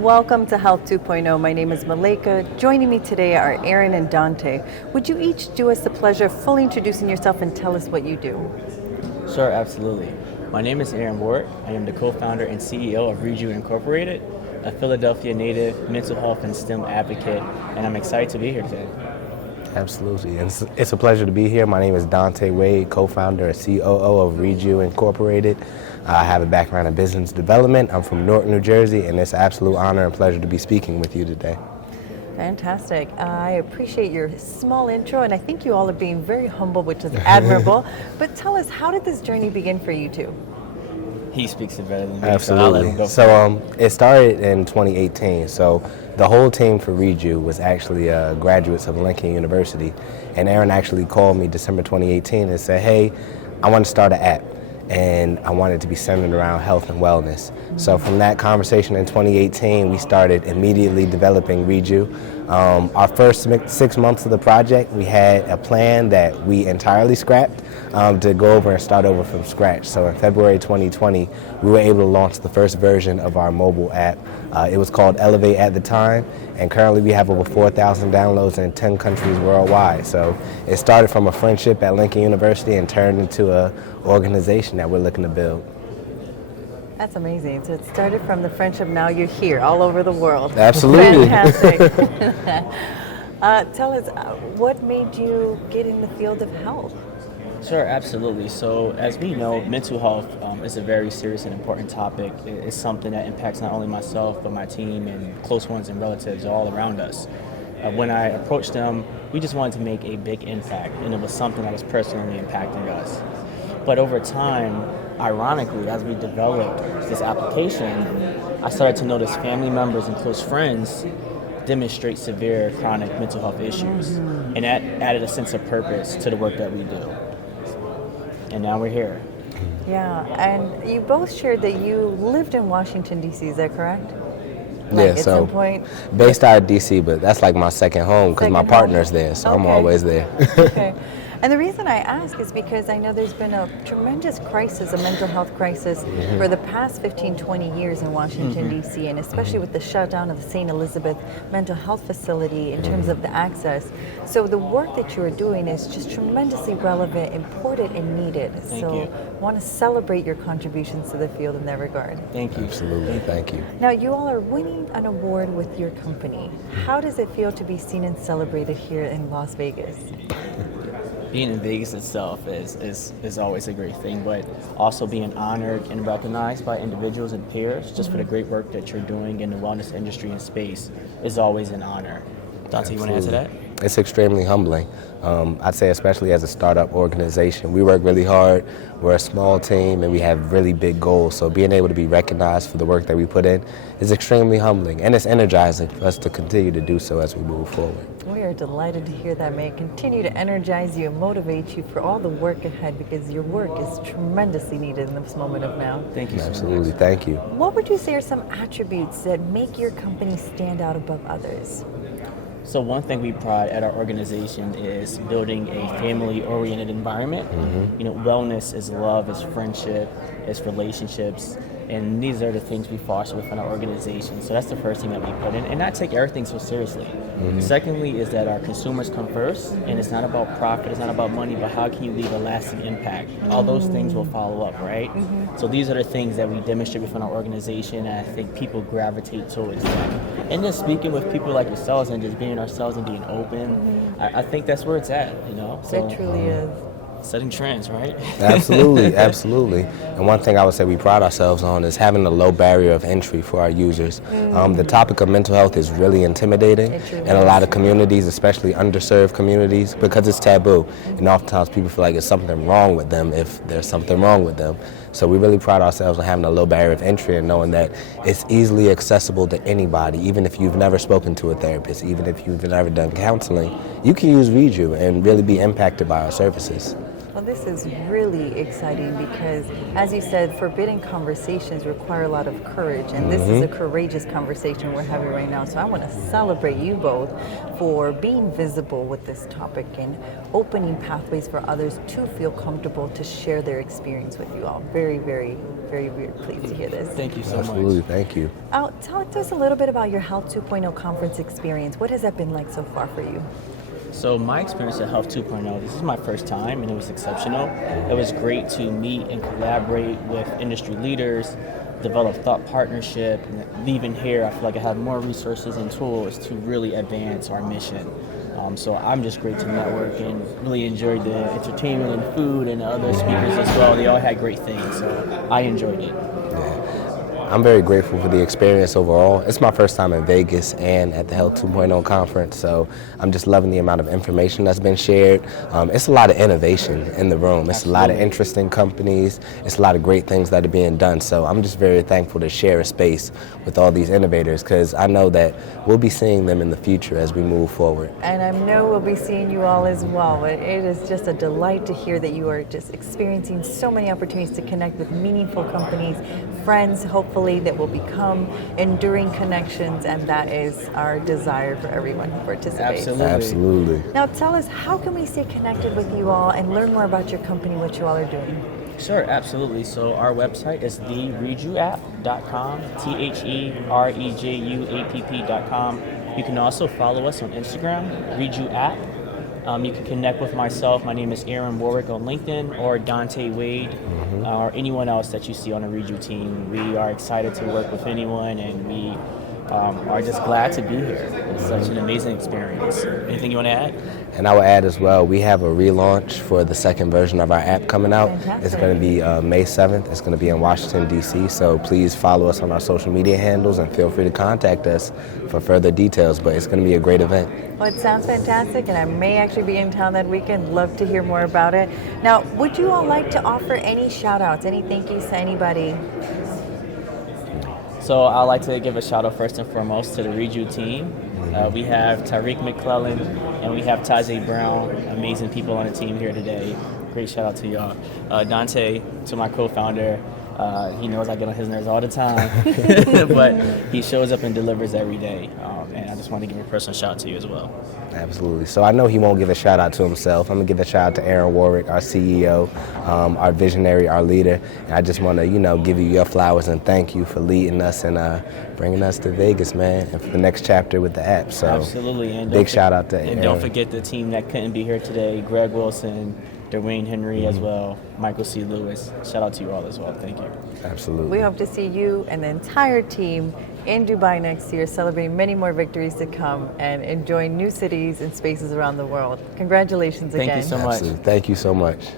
Welcome to Health 2.0. My name is Malika. Joining me today are Aaron and Dante. Would you each do us the pleasure of fully introducing yourself and tell us what you do? Sure, absolutely. My name is Aaron Warrick. I am the co-founder and CEO of Reju Incorporated, a Philadelphia native mental health and STEM advocate, and I'm excited to be here today. Absolutely. And it's a pleasure to be here. My name is Dante Wade, co-founder and COO of Reju Incorporated. I have a background in business development. I'm from Newark, New Jersey, and it's an absolute honor and pleasure to be speaking with you today. Fantastic. I appreciate your small intro, and I think you all are being very humble, which is admirable. But tell us, how did this journey begin for you two? He speaks it better than me, Absolutely. So it started in 2018. So the whole team for Reju was actually graduates of Lincoln University. And Aaron actually called me December 2018 and said, hey, I want to start an app. And I wanted it to be centered around health and wellness. So from that conversation in 2018, we started immediately developing Reju. Our first 6 months of the project, we had a plan that we entirely scrapped to go over and start over from scratch. So in February 2020, we were able to launch the first version of our mobile app. It was called Elevate at the time, and currently we have over 4,000 downloads in 10 countries worldwide. So it started from a friendship at Lincoln University and turned into an organization that we're looking to build. That's amazing. So it started from the friendship, now you're here all over the world. Absolutely. Fantastic. Tell us, what made you get in the field of health? Sure, absolutely. So as we know, mental health is a very serious and important topic. It's something that impacts not only myself, but my team and close ones and relatives all around us. When I approached them, we just wanted to make a big impact, and it was something that was personally impacting us. But over time, ironically, as we developed this application, I started to notice family members and close friends demonstrate severe chronic mental health issues. And that added a sense of purpose to the work that we do. And now we're here. Yeah, and you both shared that you lived in Washington, D.C., is that correct? Yeah, at so some point? based out of DC, but that's like my second home because my partner's there, so I'm always there. Okay. And the reason I ask is because I know there's been a tremendous crisis, a mental health crisis, for the past 15, 20 years in Washington, D.C., and especially with the shutdown of the St. Elizabeth Mental Health Facility in terms of the access. So the work that you are doing is just tremendously relevant, important, and needed. Thank so you. I want to celebrate your contributions to the field in that regard. Thank you. Absolutely, thank you. Now, you all are winning an award with your company. How does it feel to be seen and celebrated here in Las Vegas? Being in Vegas itself is always a great thing, but also being honored and recognized by individuals and peers just for the great work that you're doing in the wellness industry and space is always an honor. Dante, you want to answer that? It's extremely humbling. I'd say especially as a startup organization, we work really hard. We're a small team and we have really big goals. So being able to be recognized for the work that we put in is extremely humbling, and it's energizing for us to continue to do so as we move forward. We are delighted to hear that. May it continue to energize you and motivate you for all the work ahead, because your work is tremendously needed in this moment of now. Thank you so much. Absolutely, thank you. What would you say are some attributes that make your company stand out above others? So one thing we pride at our organization is building a family-oriented environment. You know, wellness is love, is friendship, is relationships, and these are the things we foster within our organization. So that's the first thing that we put in, and not take everything so seriously. Secondly is that our consumers come first, and it's not about profit, it's not about money, but how can you leave a lasting impact? All those things will follow up, right? So these are the things that we demonstrate within our organization, and I think people gravitate towards that. And just speaking with people like yourselves and just being ourselves and being open, I think that's where it's at, you know? So, It truly is. setting trends, right? Absolutely, absolutely. And one thing I would say we pride ourselves on is having a low barrier of entry for our users. The topic of mental health is really intimidating in a lot of communities, especially underserved communities, because it's taboo. And oftentimes people feel like there's something wrong with them if there's something wrong with them. So we really pride ourselves on having a low barrier of entry and knowing that it's easily accessible to anybody, even if you've never spoken to a therapist, even if you've never done counseling. You can use Reju and really be impacted by our services. Well, Well, this is really exciting because, as you said, forbidden conversations require a lot of courage, and this is a courageous conversation we're having right now. So I want to celebrate you both for being visible with this topic and opening pathways for others to feel comfortable to share their experience with you all. Very, very, very, very pleased to hear this. Thank you so Absolutely, much. thank you. Talk to us a little bit about your Health 2.0 conference experience. What has that been like so far for you? So my experience at Health 2.0, this is my first time and it was exceptional. It was great to meet and collaborate with industry leaders, develop thought partnership, and leaving here I feel like I have more resources and tools to really advance our mission. So I'm just great to network and really enjoyed the entertainment and food and other speakers as well. They all had great things, so I enjoyed it. I'm very grateful for the experience overall. It's my first time in Vegas and at the Health 2.0 conference, so I'm just loving the amount of information that's been shared. It's a lot of innovation in the room. It's a lot of interesting companies. It's a lot of great things that are being done, so I'm just very thankful to share a space with all these innovators because I know that we'll be seeing them in the future as we move forward. And I know we'll be seeing you all as well, but it is just a delight to hear that you are just experiencing so many opportunities to connect with meaningful companies, friends, hopefully, that will become enduring connections, and that is our desire for everyone who participates. Absolutely. Absolutely. Now tell us, how can we stay connected with you all and learn more about your company, what you all are doing? Sure, absolutely. So our website is therejuapp.com, TheRejuapp.com. You can also follow us on Instagram, Reju App. You can connect with myself. My name is Aaron Warrick on LinkedIn, or Dante Wade, or anyone else that you see on the Reju team. We are excited to work with anyone, and we are just glad to be here. It's such an amazing experience. Anything you want to add? And I will add as well, we have a relaunch for the second version of our app coming out. Fantastic. It's going to be May 7th. It's going to be in Washington, D.C. So please follow us on our social media handles and feel free to contact us for further details. But it's going to be a great event. Well, it sounds fantastic, and I may actually be in town that weekend. Love to hear more about it. Now, would you all like to offer any shout-outs, any thank yous to anybody? So I'd like to give a shout out first and foremost to the Reju team. We have Tariq McClellan and we have Tajay Brown, amazing people on the team here today. Great shout out to y'all. Dante, to my co-founder, he knows I get on his nerves all the time, but he shows up and delivers every day. And I just want to give a personal shout out to you as well. Absolutely. So I know he won't give a shout out to himself. I'm going to give a shout out to Aaron Warrick, our CEO, our visionary, our leader. And I just want to, give you your flowers and thank you for leading us and bringing us to Vegas, man, and for the next chapter with the app. So absolutely. And big shout out to Aaron. And don't forget the team that couldn't be here today, Greg Wilson, Dwayne Henry as well, Michael C. Lewis. Shout out to you all as well. Thank you. Absolutely. We hope to see you and the entire team in Dubai next year, celebrating many more victories to come and enjoying new cities and spaces around the world. Congratulations again. Thank you so much. Absolutely. Thank you so much.